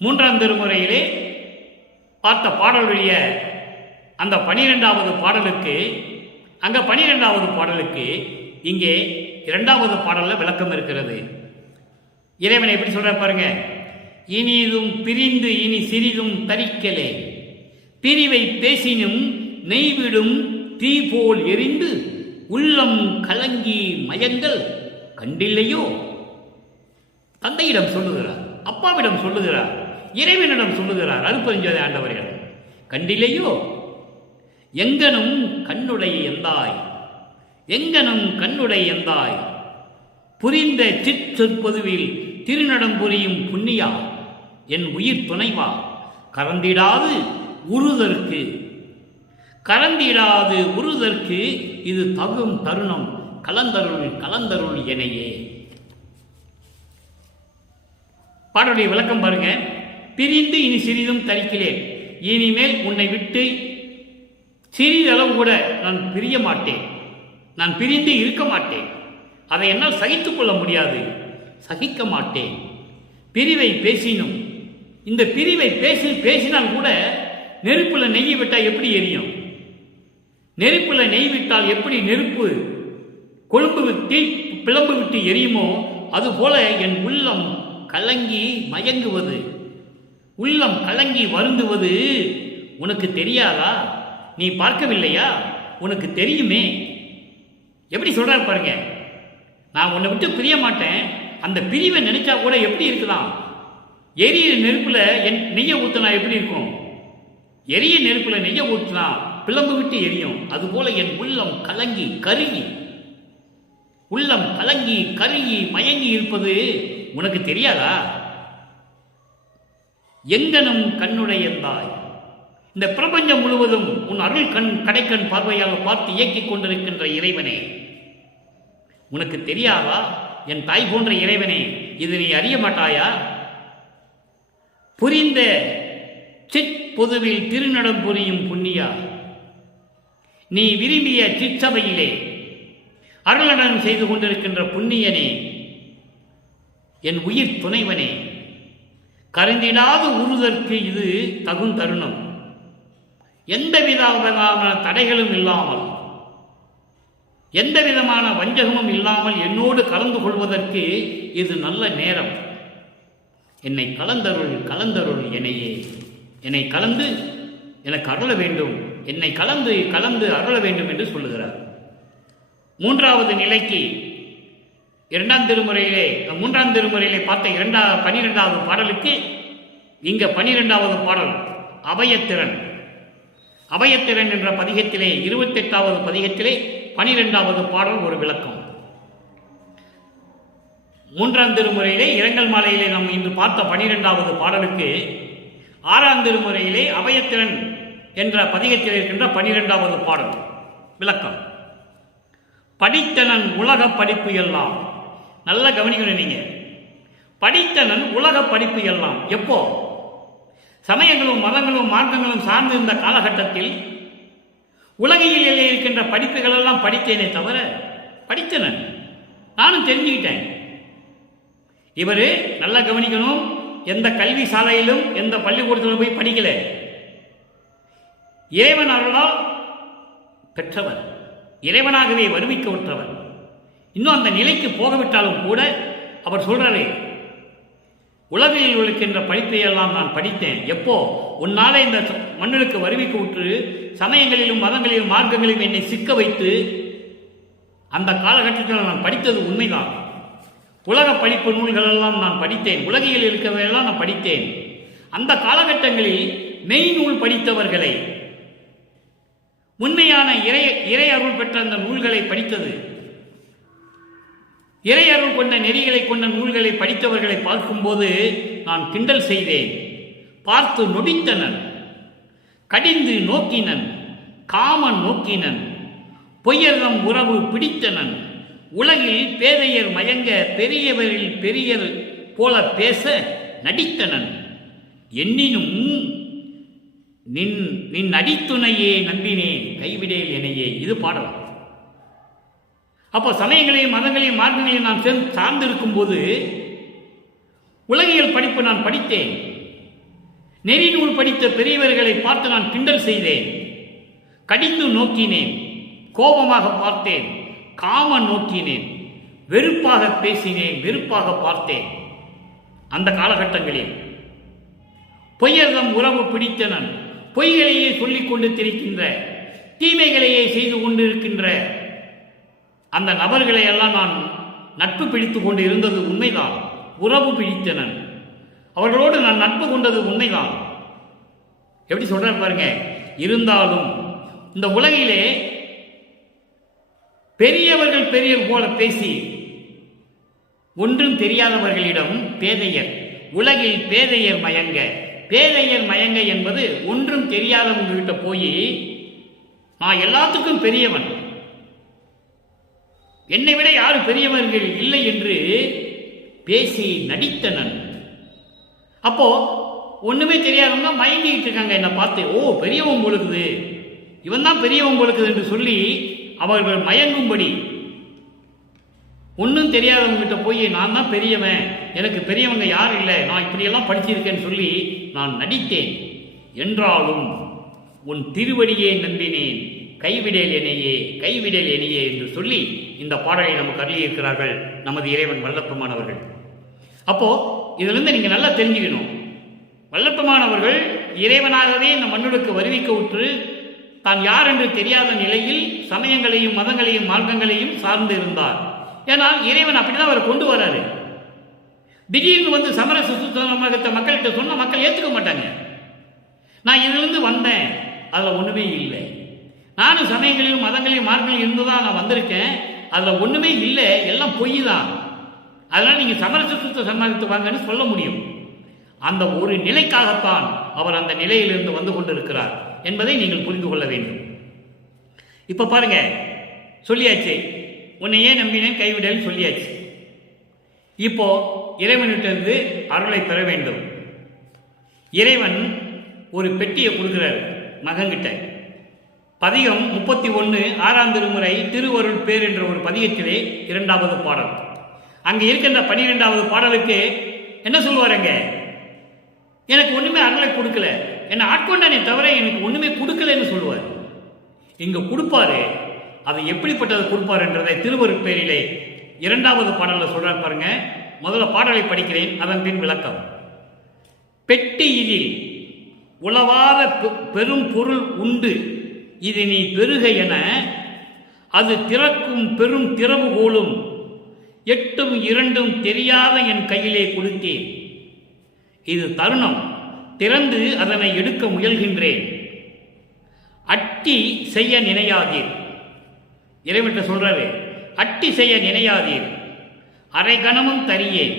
3ஆம் திருமுறையிலே பார்த்த பாடலுடைய அந்த 12வது பாடலுக்கு, அங்க 12வது பாடலுக்கு இங்கே 2வது பாடல்ல விளக்கம் இருக்கிறது. இறைவனை எப்படி சொல்ற பாருங்க. இனிதும் பிரிந்து இனி சிறிதும் தரிக்கலே, பிரிவை பேசினும் நெய்விடும் தீ போல் எரிந்து உள்ளம் கலங்கி மயங்கள் கண்டில்லையோ. தந்தையிடம் சொல்லுகிறார், அப்பாவிடம் சொல்லுகிறார், இறைவனிடம் சொல்லுகிறார் அருட்பெருஞ்சோதி ஆண்டவரிடம். கண்டில்லையோ எங்கனும் கண்ணுடைய எந்தாய் புரிந்த சிற்சொற்பொதுவில் திருநடம் புரியும் புண்ணியா என் உயிர் துணைவா கறந்திடாது உருதற்கு இது தகும் தருணம் கலந்தருள் எனையே. பாடலுடைய விளக்கம் பாருங்க. பிரிந்து இனி சிறிதும் தரிக்கிறேன், இனிமேல் உன்னை விட்டு சிறிதளவு கூட நான் பிரிய மாட்டேன், நான் பிரிந்து இருக்க மாட்டேன், அதை என்னால் சகித்துக் கொள்ள முடியாது, சகிக்க மாட்டேன். பிரிவை பேசினும், இந்த பிரிவை பேசினால் கூட நெருப்புல நெய் விட்டால் எப்படி எரியும்? நெருப்புல நெய் விட்டால் எப்படி நெருப்பு பிளம்பு விட்டு எரியுமோ அதுபோல என் உள்ளம் கலங்கி மயங்குவது, உள்ளம் கலங்கி வருந்துவது உனக்கு தெரியாதா? நீ பார்க்கவில்லையா? உனக்கு தெரியுமே. எப்படி சொல்றாரு பாருங்க. நான் உன்னை விட்டு பிரிய மாட்டேன், அந்த பிரிவை நினைச்சா கூட எப்படி இருக்கலாம்? எரிய நெருப்புல நெய்ய ஊத்தினா எப்படி இருக்கும்? எரிய நெருப்புல நெய்ய ஊற்றினா பிளம்பு விட்டு எரியும். அதுபோல என் உள்ளம் கலங்கி கருகி மயங்கி இருப்பது உனக்கு தெரியாதா? எங்கனும் கண்ணுடையந்தாய், இந்த பிரபஞ்சம் முழுவதும் உன் அருள் கடைக்கண் பார்வையாக பார்த்து இயக்கிக் கொண்டிருக்கின்ற இறைவனே, உனக்கு தெரியாதா? என் தாய் போன்ற இறைவனே, இது நீ அறிய மாட்டாயா? புரிந்த பொதுவில் திருநடம் புரியும் புண்ணியா, நீ விரும்பிய சிற்சபையிலே அருளடன் செய்து கொண்டிருக்கின்ற புண்ணியனே, என் உயிர் துணைவனே, கருந்திடாது உருதற்கு இது தகும் தருணம். எந்த விதமான தடைகளும் இல்லாமல், எந்த விதமான வஞ்சகமும் இல்லாமல் என்னோடு கலந்து கொள்வதற்கு இது நல்ல நேரம். என்னை கலந்தருள் எனையே, என்னை கலந்து எனக்கு அருள வேண்டும், என்னை கலந்து அருள வேண்டும் என்று சொல்லுகிறார். 3வது நிலைக்கு 2ஆம் திருமுறையிலே பார்த்த 12வது பாடலுக்கு இங்க 12வது பாடல் அபயத்திறன். அபயத்திறன் என்ற பதிகத்திலே 28வது பதிகத்திலே 12வது பாடல் ஒரு விளக்கம். 3ஆம் திருமுறையிலே இரங்கல் மாலையிலே நாம் இன்று பார்த்த 12வது பாடலுக்கு 6ஆம் திருமுறையிலே அபயத்திறன் என்ற பதிகத்தில் இருக்கின்ற 12வது பாடல் விளக்கம். படித்தனன் உலக படிப்பு எல்லாம். நல்லா கவனிக்கணும் நீங்க. படித்தனன் உலக படிப்பு எல்லாம். எப்போ? சமயங்களும் மதங்களும் மார்க்கங்களும் சார்ந்து இந்த காலகட்டத்தில் உலகியலில் இருக்கின்ற படிப்புகள் எல்லாம் படித்தேனே தவிர படித்தனன் நானும் தெரிஞ்சுக்கிட்டேன். இவரு நல்லா கவனிக்கணும், எந்த கல்வி சாலையிலும் எந்த பள்ளிக்கூடத்திலும் போய் படிக்கல. இறைவன் அருளால் பெற்றவர், இறைவனாகவே வருவிக்க விட்டவர். இன்னும் அந்த நிலைக்கு போகவிட்டாலும் கூட அவர் சொல்றாரு, உலகில் இருக்கின்ற படிப்பையெல்லாம் நான் படித்தேன். எப்போ? உன்னாலே இந்த மண்ணுக்கு வருவிக்க விட்டு சமயங்களிலும் மதங்களிலும் மார்க்கங்களிலும் என்னை சிக்க வைத்து அந்த காலகட்டத்தில் நான் படித்தது உண்மைதான். உலக படிப்பு நூல்கள் எல்லாம் நான் படித்தேன், உலகில் இருக்கிறதையெல்லாம் நான் படித்தேன். அந்த காலகட்டங்களில் மெய் நூல் படித்தவர்களை, உண்மையான இறை அருள் பெற்ற அந்த நூல்களை படித்தது, இறை அருள் கொண்ட நெறிகளை கொண்ட நூல்களை படித்தவர்களை பார்க்கும்போது நான் கிண்டல் செய்தேன். பார்த்து நொடித்தனன், கடிந்து நோக்கினன், காமன் நோக்கினன், பொய்யர்தம் உறவு பிடித்தனன், உலகில் பேதையர் மயங்க பெரியவரில் பெரியர் போல பேச நடித்தனன், எண்ணினும் நின் அடித்துணையே நம்பினேன் கைவிடேல் எனையே. இது பாடல். அப்போ சமயங்களையும் மதங்களையும் மார்க்கங்களையும் நான் சார்ந்து இருக்கும் போது உலகியல் படிப்பு நான் படித்தேன். நெறி நூல் படித்த பெரியவர்களை பார்த்து நான் கிண்டல் செய்தேன், கடிந்து நோக்கினேன், கோபமாக பார்த்தேன், காம நோக்கினேன், வெறுப்பாக பேசினேன், வெறுப்பாக பார்த்தேன். அந்த காலகட்டங்களில் பொய்யர்தம் உறவு பிடித்தனன், பொய்களையே சொல்லிக் கொண்டு திரிக்கின்ற, தீமைகளையே செய்து கொண்டிருக்கின்ற அந்த நபர்களை எல்லாம் நான் நட்பு பிடித்து கொண்டு இருந்தது உண்மைதான். உறவு பிடித்தனன், அவர்களோடு நான் நட்பு கொண்டது உண்மைதான். எப்படி சொல்றாரு பாருங்க. இருந்தாலும் இந்த உலகிலே பெரியவர்கள் பெரியவர் போல பேசி ஒன்றும் தெரியாதவர்களிடம் பேதையர், உலகில் பேதையர் மயங்க. பேதையர் மயங்க என்பது ஒன்றும் தெரியாதவங்க கிட்ட போய் நான் எல்லாத்துக்கும் பெரியவன், என்னை விட யாரும் பெரியவர்கள் இல்லை என்று பேசி நடித்தனன். அப்போ ஒண்ணுமே தெரியாதவங்க மயங்கிட்டு இருக்காங்க என்னை பார்த்து. ஓ, பெரியவன் பொழுக்குது, இவன் தான் பெரியவன் பொழுக்குது என்று சொல்லி அவர்கள் மயங்கும்படி, ஒன்றும் தெரியாதவங்கிட்ட போய் நான் தான் பெரியவன், எனக்கு பெரியவங்க யாரும் இல்லை, நான் இப்படியெல்லாம் படிச்சிருக்கேன்னு சொல்லி நான் நடித்தேன். என்றாலும் உன் திருவடியே நம்பினேன் கைவிடேல் எனையே, கைவிடேல் எனையே என்று சொல்லி இந்த பாடலை நமக்கு அருளியிருக்கிறார்கள் நமது இறைவன் வல்லப்பெருமானவர்கள். அப்போ இதிலிருந்து நீங்க நல்லா தெரிஞ்சுக்கணும், வல்லப்பெருமானவர்கள் இறைவனாகவே இந்த மண்ணுக்கு வருவிக்க உற்று தான் யார் என்று தெரியாத நிலையில் சமயங்களையும் மதங்களையும் மார்க்கங்களையும் சார்ந்து இருந்தார். ஏனால் இறைவன் அப்படிதான் அவர் கொண்டு வராரு. திடீர்னு வந்து சமர சுத்தமகத்தை மக்கள்கிட்ட சொன்ன மக்கள் ஏற்றுக்க மாட்டாங்க. நான் இதிலிருந்து வந்தேன், அதில் ஒன்றுமே இல்லை, நானும் சமயங்களையும் மதங்களையும் மார்க்கங்களையும் இருந்துதான் நான் வந்திருக்கேன், அதில் ஒன்றுமே இல்லை, எல்லாம் பொய் தான், அதனால் நீங்கள் சமர சுத்த சமாளித்து வாங்கன்னு சொல்ல முடியும். அந்த ஒரு நிலைக்காகத்தான் அவர் அந்த நிலையிலிருந்து வந்து கொண்டிருக்கிறார் என்பதை நீங்கள் புரிந்து கொள்ள வேண்டும். இப்போ பாருங்க, சொல்லியாச்சு, உன்னையே நம்பினேன் கைவிடல் சொல்லியாச்சு. இப்போ இறைவனிட்டிருந்து அருளை பெற வேண்டும். இறைவன் ஒரு பெட்டியை கொடுக்கிறார் மகன்கிட்ட. பதிகம் 31 6ஆம் திருமுறை திருவருள் பேர் என்ற ஒரு பதிகத்திலே 2வது பாடல். அங்கே இருக்கின்ற 12வது பாடலுக்கு என்ன சொல்லுவாருங்க? எனக்கு ஒண்ணுமே அருளை கொடுக்கல, என்னை ஆட்கொண்டானே தவிர எனக்கு ஒண்ணுமே கொடுக்கலன்னு சொல்லுவார். இங்க கொடுப்பாரு, அது எப்படிப்பட்டது கொடுப்பார் என்றதை திருவருள் பேரிலே 2வது பாடலில் சொல்றார் பாருங்க. முதல்ல பாடலை படிக்கிறேன், அதன் பின் விளக்கம். பெட்டி இதில் உளவாத பெரும் பொருள் உண்டு, இது நீ பெருக என அது திறக்கும் பெரும் திறவுகோலும் எட்டும் இரண்டும் தெரியாத என் கையிலே கொடுத்தேன். இது தருணம், திறந்து அதனை எடுக்க முயல்கின்றேன். அட்டி செய்ய நினையாதீர். இறைவன்கிட்ட சொல்றாரு, அட்டி செய்ய நினையாதீர், அரை கணமும் தரியேன்,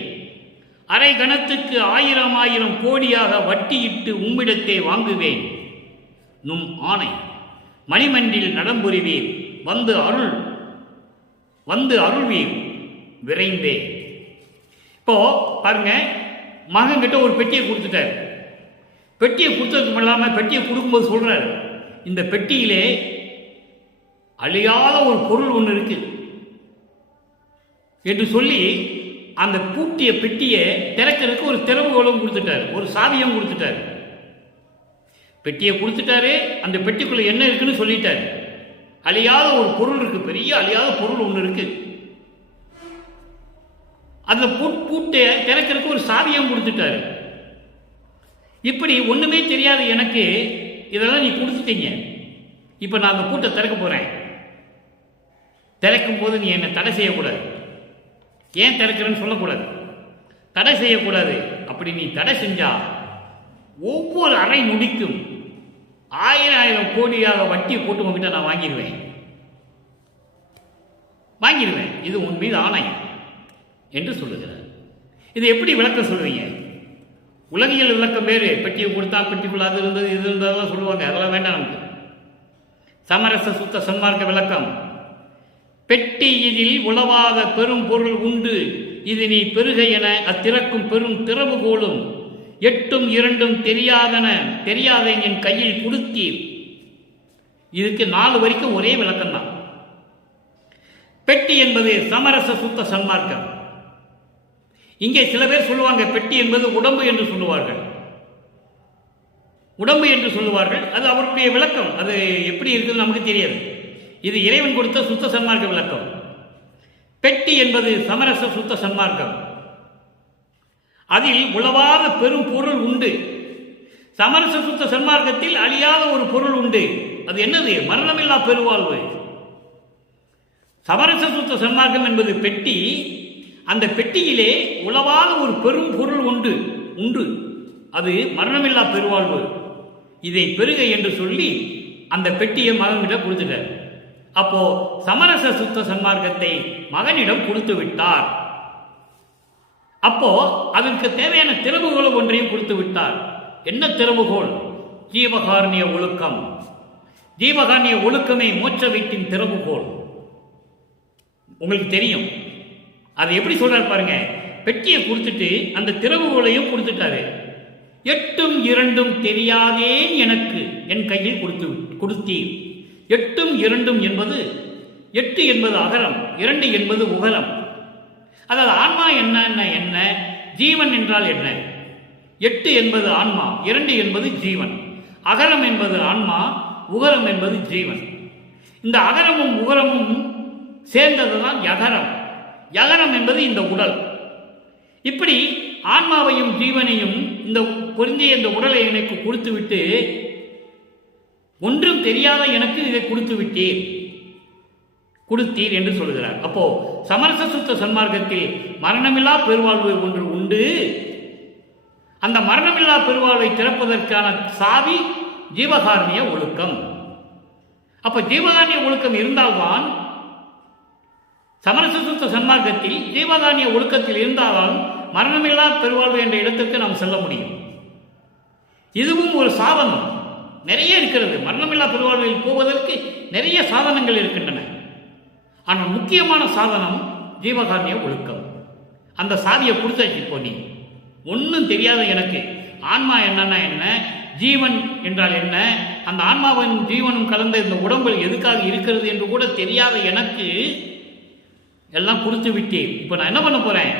அரை கணத்துக்கு 1000 கோடியாக வட்டியிட்டு உம்மிடத்தை வாங்குவேன். நும் ஆணை மணிமன்றில் நடம்புரிவீர், வந்து அருள்வீர் விரைந்தே. இப்போ பாருங்க, மகன்கிட்ட ஒரு பெட்டியை கொடுத்துட்டார். பெட்டியை கொடுத்ததுக்கு இல்லாமல் பெட்டியை கொடுக்கும்போது சொல்றாரு, இந்த பெட்டியிலே அழியாத ஒரு பொருள் ஒன்று இருக்கு என்று சொல்லி அந்த பூட்டிய பெட்டியை திறக்கிறதுக்கு ஒரு திறவுகோலும் கொடுத்துட்டார், ஒரு சாவியும் கொடுத்துட்டார். பெட்டியை கொடுத்துட்டாரு, அந்த பெட்டிக்குள்ள என்ன இருக்குன்னு சொல்லிட்டார். அழியாத ஒரு பொருள் இருக்கு, பெரிய அழியாத பொருள் ஒன்று இருக்கு. அந்த பூட்டை திறக்கிறதுக்கு ஒரு சாவியும் கொடுத்துட்டாரு. இப்படி ஒண்ணுமே தெரியாது எனக்கு, இதெல்லாம் நீ கொடுத்துட்டீங்க, இப்ப நான் அந்த பூட்டை திறக்க போறேன். திறக்கும் போது நீ என்னை தடை செய்யக்கூடாது, ஏன் திறக்கிறேன்னு சொல்லக்கூடாது, தடை செய்யக்கூடாது. அப்படி நீ தடை செஞ்சா ஒவ்வொரு அரை நொடிக்கும் 1000 கோடியாக வட்டி போட்டு உங்ககிட்ட நான் வாங்கிடுவேன். இது உன் மீது ஆணை என்று சொல்லுகிறார். இது எப்படி விளக்கம் சொல்லுவீங்க? உலகியல் விளக்கம் வேறு. பெட்டியை கொடுத்தா பெட்டிக்குள்ள அது இருந்தது இது இருந்ததெல்லாம் சொல்லுவாங்க, அதெல்லாம் வேண்டாம் நமக்கு. சமரச சுத்த சன்மார்க்க விளக்கம், பெட்டி இதில் உளவாத பெரும் பொருள் உண்டு, இது நீ பெருக என அத்திறக்கும் பெரும் திறவுகோலும் 8ம் 2ம் தெரியாத என் கையில் கொடுத்தீர். இதுக்கு 4 வரைக்கும் ஒரே விளக்கம் தான். பெட்டி என்பது சமரச சுத்த சன்மார்க்கம். இங்கே சில பேர் சொல்லுவாங்க பெட்டி என்பது உடம்பு என்று சொல்லுவார்கள், அது அவருடைய விளக்கம். அது எப்படி இருக்குன்னு நமக்கு தெரியாது. இது இறைவன் கொடுத்த சுத்த சன்மார்க்க விளக்கம். பெட்டி என்பது சமரச சுத்த சன்மார்க்கம். அதில் உளவாத பெரும் பொருள் உண்டு. சமரச சுத்த சன்மார்க்கத்தில் அழியாத ஒரு பொருள் உண்டு. அது என்னது? மரணமில்லா பெருவாழ்வு. சமரச சுத்த சன்மார்க்கம் என்பது பெட்டி. அந்த பெட்டியிலே உளவாத ஒரு பெரும் பொருள் உண்டு, அது மரணமில்லா பெருவாழ்வு. இதை பெருக என்று சொல்லி அந்த பெட்டியை மகனிட கொடுத்துட்டார். அப்போ சமரச சுத்த சன்மார்க்கத்தை மகனிடம் கொடுத்து விட்டார். அப்போ அதற்கு தேவையான திறவுகோல் ஒன்றையும் கொடுத்து விட்டார். என்ன திறவுகோல்? ஜீவகாருண்ய ஒழுக்கம். ஜீவகாருண்ய ஒழுக்கமே மோட்ச வீட்டின் திறவுகோல். உங்களுக்கு தெரியும் அது எப்படி சொல்றாரு பாருங்க. பெட்டியை கொடுத்துட்டு அந்த திறவுகோலையும் கொடுத்துட்டாரு. 8ம் 2ம் தெரியாதேன் எனக்கு என் கையில் கொடுத்தீர். 8ம் 2ம் என்பது 8 என்பது அகரம், 2 என்பது உகரம். அதாவது ஆன்மா என்ன, ஜீவன் என்றால் என்ன? 8 என்பது ஆன்மா, 2 என்பது ஜீவன். அகரம் என்பது ஆன்மா, உகரம் என்பது ஜீவன். இந்த அகரமும் உகரமும் சேர்ந்ததுதான் யகரம். யகரம் என்பது இந்த உடல். இப்படி ஆன்மாவையும் ஜீவனையும் இந்த பொருந்திய இந்த உடலை எனக்கு கொடுத்து விட்டு, ஒன்றும் தெரியாத எனக்கு இதை கொடுத்தீர் என்று சொல்கிறார். அப்போ சமரச சுத்த சன்மார்க்கத்தில் மரணமில்லா பெருவாழ்வு ஒன்று உண்டு. அந்த மரணமில்லா பெருவாழ்வை திறப்பதற்கான சாவி ஜீவகாருண்ய ஒழுக்கம். அப்ப ஜீவகாருண்ய ஒழுக்கம் இருந்தால்தான், சமரச சுத்த சன்மார்க்கத்தில் ஜீவகாருண்ய ஒழுக்கத்தில் இருந்தால்தான் மரணமில்லா பெருவாழ்வு என்ற இடத்திற்கு நாம் செல்ல முடியும். இதுவும் ஒரு சாதனம். நிறைய இருக்கிறது. மரணமில்லா பெருவாழ்வில் போவதற்கு நிறைய சாதனங்கள் இருக்கின்றன. ஆனால் முக்கியமான சாதனம் ஜீவகாருண்ய ஒழுக்கம். அந்த சாதியை கொடுத்தாச்சு. இப்போ நீ ஒன்றும் தெரியாத எனக்கு ஆன்மா என்னன்னா என்ன, ஜீவன் என்றால் என்ன, அந்த ஆன்மாவும் ஜீவனும் கலந்த இந்த உடம்பில் எதுக்காக இருக்கிறது என்று கூட தெரியாத எனக்கு எல்லாம் கொடுத்து விட்டேன். இப்போ நான் என்ன பண்ண போறேன்?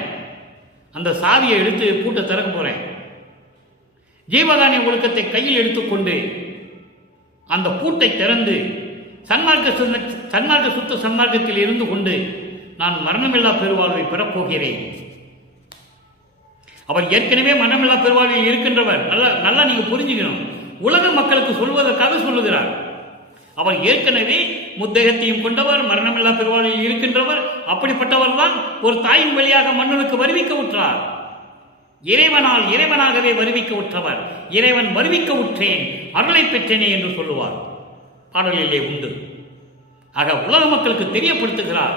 அந்த சாவியை எடுத்து பூட்டை திறக்க போறேன். ஜீவகாருண்ய ஒழுக்கத்தை கையில் எடுத்துக்கொண்டு அந்த பூட்டை திறந்து சன்மார்க்க சுத்த சன்மார்க்கத்தில் இருந்து கொண்டு நான் மரணமில்லா பெருவாழ்வை பெறப்போகிறேன். அவர் ஏற்கனவே மரணமில்லா பெருவாழ்வில் இருக்கின்றவர். நல்லா நீங்க புரிஞ்சுக்கணும். உலக மக்களுக்கு சொல்வதற்காக சொல்லுகிறார். அவர் ஏற்கனவே முத்தகத்தையும் கொண்டவர், மரணமில்லா பெருவாழ்வில் இருக்கின்றவர். அப்படிப்பட்டவர் தான் ஒரு தாயின் வழியாக மன்னனுக்கு வருவிக்க உற்றார். இறைவனாகவே வருவிக்க உற்றவர். இறைவன் வருவிக்க உற்றேன், அருளை பெற்றேனே என்று சொல்லுவார். பாடலிலே உண்டு. ஆக உலக மக்களுக்கு தெரியப்படுத்துகிறார்,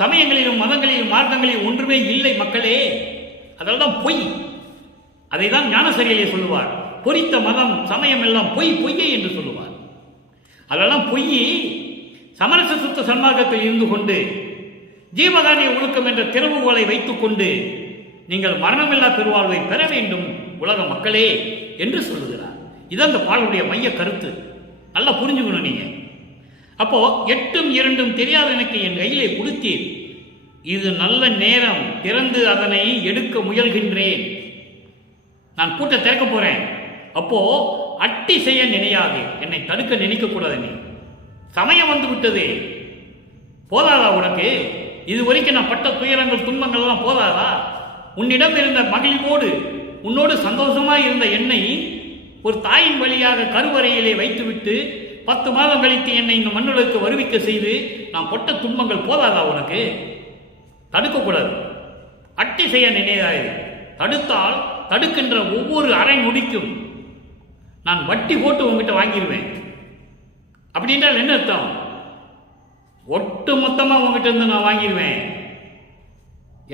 சமயங்களிலும் மதங்களிலும் மார்க்கங்களிலும் ஒன்றுமே இல்லை மக்களே, அதெல்லாம் பொய். அதை தான் ஞானசரியிலே சொல்லுவார், பொறித்த மதம் சமயம் எல்லாம் பொய் பொய்யே என்று சொல்லுவார். அதெல்லாம் பொய். சமரச சுத்த சன்மார்க்கத்தில் இருந்து கொண்டு ஜீவகாரிய ஒழுக்கம் என்ற திறவுகோலை வைத்துக் கொண்டு நீங்கள் மரணமில்லா பெருவாழ்வை பெற வேண்டும் உலக மக்களே என்று சொல்லுகிறார். இது அந்த பாடலுடைய மைய கருத்து. நல்லா புரிஞ்சுக்கணும் நீங்க. அப்போ 8ம் 2ம் தெரியாத எனக்கு என் கையிலே கொடுத்தீர், இது நல்ல நேரம், திறந்து அதனை எடுக்க முயல்கின்றேன். நான் கூட்ட திறக்க போறேன். அப்போ அட்டி செய்ய நினையாது, என்னை தடுக்க நினைக்க கூடாது. நீ சமயம் வந்து விட்டது, போதாதா உனக்கு? இது வரைக்கும் நான் பட்ட துயரங்கள் துன்பங்கள் எல்லாம் போதாதா? உன்னிடம் இருந்த மகிழ்வோடு உன்னோடு சந்தோஷமாய் இருந்த என்னை ஒரு தாயின் வழியாக கருவறையிலே வைத்துவிட்டு 10 மாதம் கழித்து என்னை இந்த மண்ணுலகுக்கு வருவிக்க செய்து நான் பட்ட துன்பங்கள் போதாதா உனக்கு? தடுக்கக்கூடாது, அட்டி செய்ய நினையாது. தடுத்தால் தடுக்கின்ற ஒவ்வொரு அரை நொடிக்கும் நான் வட்டி போட்டு உங்ககிட்ட வாங்கிடுவேன். அப்படின்றால் என்ன அர்த்தம்? ஒட்டு மொத்தமாக உங்ககிட்ட இருந்து நான் வாங்கிடுவேன்,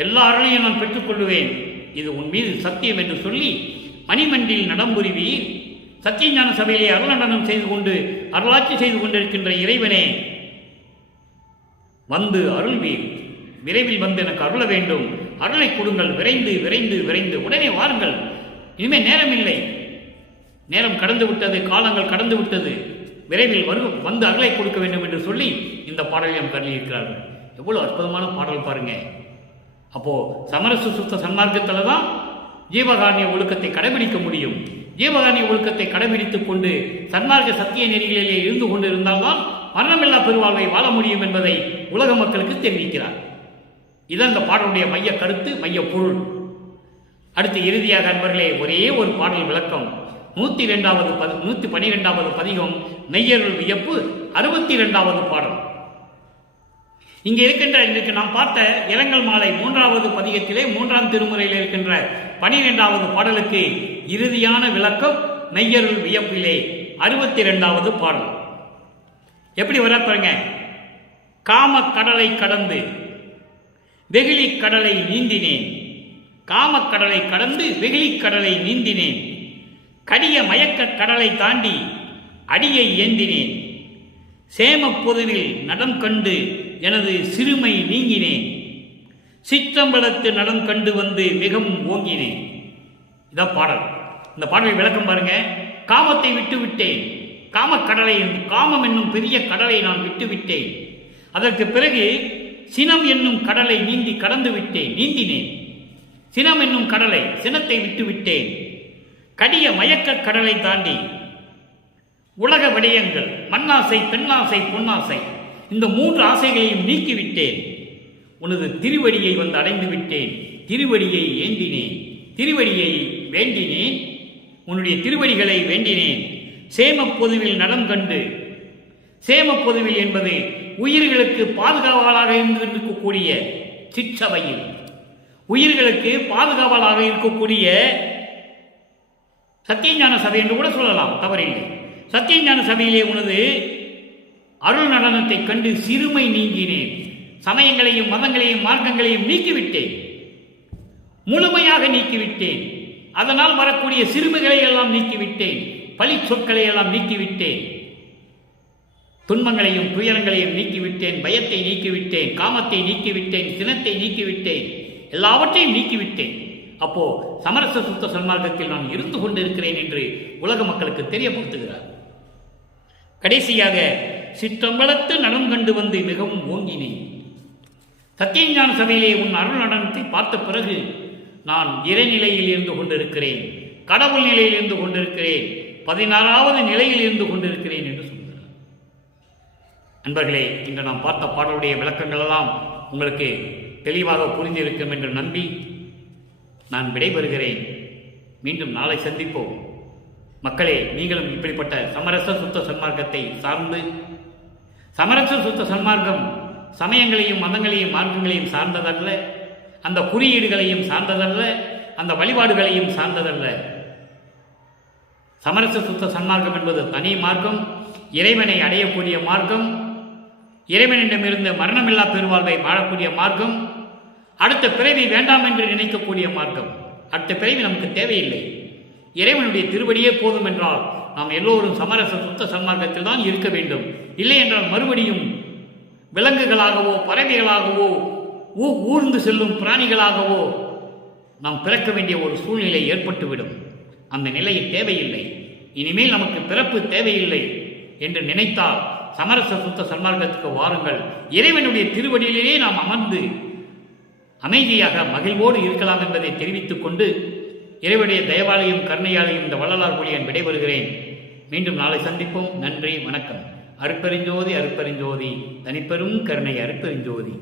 எல்லா அருளையும் நான் பெற்றுக்கொள்ளுவேன், இது உன் மீது சத்தியம் என்று சொல்லி மணிமண்டில் நடம்புரிவீர். சத்தியஞான சபையிலே அருள் நடனம் செய்து கொண்டு அருளாட்சி செய்து கொண்டிருக்கின்ற இறைவனே, வந்து அருள்வீர், விரைவில் வந்து எனக்கு அருள வேண்டும், அருளை கொடுங்கள், விரைந்து விரைந்து விரைந்து உடனே வாருங்கள், இனிமேல் நேரம் இல்லை, நேரம் கடந்து விட்டது, காலங்கள் கடந்து விட்டது, விரைவில் வந்து அருளை கொடுக்க வேண்டும் என்று சொல்லி இந்த பாடலையும் கருளியிருக்கிறார்கள். எவ்வளவு அற்புதமான பாடல் பாருங்க. அப்போ சமரச சுத்த சன்மார்க்கத்தில் தான் ஜீவகாருண்ய ஒழுக்கத்தை கடைபிடிக்க முடியும். ஜீவகாருண்ய ஒழுக்கத்தை கடைபிடித்துக் கொண்டு சன்மார்க்க சத்திய நெறிகளிலே இருந்து கொண்டு இருந்தால்தான் மரணமில்லா பெருவாழ்வை வாழ முடியும் என்பதை உலக மக்களுக்கு தெரிவிக்கிறார். இது அந்த பாடலுடைய மைய கருத்து, மைய பொருள். அடுத்து இறுதியாக அன்பர்களே ஒரே ஒரு பாடல் விளக்கம். 112வது பதிகம் மெய்யருள் வியப்பு 62வது பாடல். இங்கே இருக்கின்ற இன்றைக்கு நாம் பார்த்த இரங்கல் மாலை 3வது பதிகத்திலே 3ஆம் திருமுறையில் இருக்கின்ற 12வது பாடலுக்கு இறுதியான விளக்கம் மெய்யருள் வியப்பிலே 62வது பாடல். எப்படி வர பாருங்க. காம கடலை கடந்து வெகுளி கடலை நீந்தினேன், காமக்கடலை கடந்து வெகுளி கடலை நீந்தினேன், கடிய மயக்க கடலை தாண்டி அடியை ஏந்தினேன், சேம பொதுவில் நடம் கண்டு எனது சிறுமை நீங்கினேன், சிற்றம்பலத்து நடம் கண்டு வந்து மிகவும் ஓங்கினேன். இதான் பாடல். இந்த பாடலை விளக்கம் பாருங்க. காமத்தை விட்டு விட்டேன், காமக்கடலை, காமம் என்னும் பெரிய கடலை நான் விட்டு விட்டேன். அதற்கு பிறகு சினம் என்னும் கடலை நீந்தி கடந்து விட்டேன், நீந்தினேன். சினம் என்னும் கடலை, சினத்தை விட்டு விட்டேன். கடிய மயக்க கடலை தாண்டி உலக விடயங்கள், மண்ணாசை, பெண்ணாசை, பொன்னாசை, இந்த 3 ஆசைகளையும் நீக்கிவிட்டேன். உனது திருவடியை வந்து அடைந்து விட்டேன், திருவடியை ஏந்தினேன், திருவடியை வேண்டினேன், உன்னுடைய திருவடிகளை வேண்டினேன். சேம பொதுவில் நடம் கண்டு, சேம பொதுவில் என்பது உயிர்களுக்கு பாதுகாவலாக இருக்கக்கூடிய சிற்றவையில், உயிர்களுக்கு பாதுகாவலாக இருக்கக்கூடிய சத்தியஞான சபை என்று கூட சொல்லலாம், தவறில்லை. சத்தியஞான சபையிலே உனது அருள் நடனத்தை கண்டு சிறுமை நீங்கினேன். சமயங்களையும் மதங்களையும் மார்க்கங்களையும் நீக்கிவிட்டேன், முழுமையாக நீக்கிவிட்டேன். அதனால் வரக்கூடிய சிறுமைகளை எல்லாம் நீக்கிவிட்டேன், பழி சொற்களை எல்லாம் நீக்கிவிட்டேன், துன்பங்களையும் துயரங்களையும் நீக்கிவிட்டேன், பயத்தை நீக்கிவிட்டேன், காமத்தை நீக்கிவிட்டேன், சினத்தை நீக்கிவிட்டேன், எல்லாவற்றையும் நீக்கிவிட்டேன். அப்போ சமரச சுத்த சன்மார்க்கத்தில் நான் இருந்து கொண்டிருக்கிறேன் என்று உலக மக்களுக்கு தெரியப்படுத்துகிறார். கடைசியாக சிற்றம்பலத்து நடம் கண்டு வந்து மிகவும் ஓங்கினேன். சத்தியஞான சபையிலே உன் அருள் நடனத்தை பார்த்த பிறகு நான் இறைநிலையில் இருந்து கொண்டிருக்கிறேன், கடவுள் நிலையில் இருந்து கொண்டிருக்கிறேன், 16வது நிலையில் இருந்து கொண்டிருக்கிறேன் என்று சொல்கிறார். அன்பர்களே, இன்று நாம் பார்த்த பாடலுடைய விளக்கங்கள் எல்லாம் உங்களுக்கு தெளிவாக புரிந்திருக்கும் என்று நம்பி நான் விடைபெறுகிறேன். மீண்டும் நாளை சந்திப்போம். மக்களே, நீங்களும் இப்படிப்பட்ட சமரச சுத்த சன்மார்க்கத்தை சார்ந்து, சமரச சுத்த சன்மார்க்கம் சமயங்களையும் மதங்களையும் மார்க்கங்களையும் சார்ந்ததல்ல, அந்த குறியீடுகளையும் சார்ந்ததல்ல, அந்த வழிபாடுகளையும் சார்ந்ததல்ல. சமரச சுத்த சன்மார்க்கம் என்பது தனி மார்க்கம். இறைவனை அடையக்கூடிய மார்க்கம், இறைவனிடமிருந்து மரணமில்லா பெருவாழ்வை வாழக்கூடிய மார்க்கம், அடுத்த பிறவி வேண்டாம் என்று நினைக்கக்கூடிய மார்க்கம். அடுத்த பிறவி நமக்கு தேவையில்லை, இறைவனுடைய திருவடியே போதும் என்றால் நாம் எல்லோரும் சமரச சுத்த சன்மார்க்கத்தில் தான் இருக்க வேண்டும். இல்லை என்றால் மறுபடியும் விலங்குகளாகவோ பறவைகளாகவோ ஊர்ந்து செல்லும் பிராணிகளாகவோ நாம் பிறக்க வேண்டிய ஒரு சூழ்நிலை ஏற்பட்டுவிடும். அந்த நிலை தேவையில்லை. இனிமேல் நமக்கு பிறப்பு தேவையில்லை என்று நினைத்தால் சமரச சுத்த சன்மார்க்கத்துக்கு வாருங்கள். இறைவனுடைய திருவடியிலேயே நாம் அமர்ந்து அமைதியாக மகிழ்வோடு இருக்கலாம் என்பதை தெரிவித்துக் கொண்டு இறைவனுடைய தயவாலையும் கருணையாலையும் இந்த வள்ளலார் மொழியன் விடைபெறுகிறேன். மீண்டும் நாளை சந்திப்போம். நன்றி, வணக்கம். அருட்பெருஞ்சோதி அருட்பெருஞ்சோதி, தனிப்பெரும் கருணை அருட்பெருஞ்சோதி.